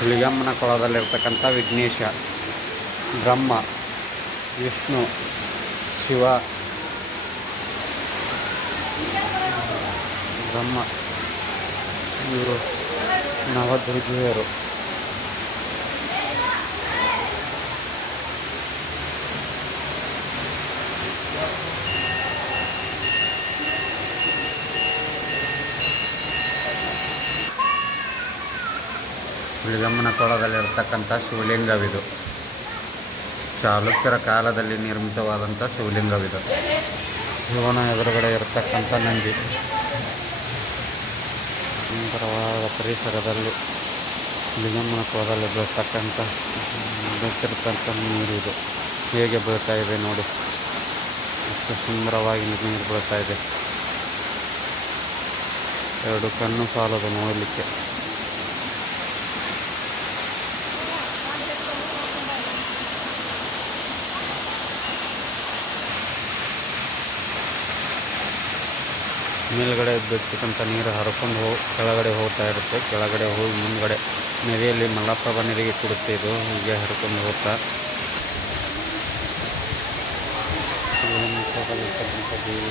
ಹುಲಿಗೆಮ್ಮನ ಕೊಳದಲ್ಲಿರ್ತಕ್ಕಂಥ ವಿಘ್ನೇಶ, ಬ್ರಹ್ಮ, ವಿಷ್ಣು, ಶಿವ, ಬ್ರಹ್ಮ ಇವರು ನವದುರ್ಗಿಯರು. ಹುಲಿಗೆಮ್ಮನ ಕೊಳದಲ್ಲಿರ್ತಕ್ಕಂಥ ಶಿವಲಿಂಗವಿದು. ಚಾಲುಕ್ಯರ ಕಾಲದಲ್ಲಿ ನಿರ್ಮಿತವಾದಂಥ ಶಿವಲಿಂಗವಿದು. ಶಿವನ ಎದುರುಗಡೆ ಇರತಕ್ಕಂಥ ನಂದಿ. ಸುಂದರವಾದ ಪರಿಸರದಲ್ಲಿ ಹುಲಿಗೆಮ್ಮನ ಕೊಳದಲ್ಲಿ ಬೀಳ್ತಕ್ಕಂಥ ನೀರು ಇದು. ಹೇಗೆ ಬೀಳ್ತಾ ಇದೆ ನೋಡಿ, ಎಷ್ಟು ಸುಂದರವಾಗಿ ನೀರು ಬೀಳ್ತಾ ಇದೆ. ಎರಡು ಕಣ್ಣು ಸಾಲದು ನೋಡಲಿಕ್ಕೆ. ಮೇಲ್ಗಡೆ ಬಿಡ್ತಕ್ಕಂಥ ನೀರು ಹರ್ಕೊಂಡು ಕೆಳಗಡೆ ಹೋಗ್ತಾ ಇರುತ್ತೆ. ಕೆಳಗಡೆ ಹೋಗಿ ಮುಂದ್ಗಡೆ ನದಿಯಲ್ಲಿ ಮಲಪ್ರಭಾ ನದಿಗೆ ಕೊಡುತ್ತೆ. ಇದು ಹೀಗೆ ಹರ್ಕೊಂಡು ಹೋಗ್ತಾ ದೇವಿ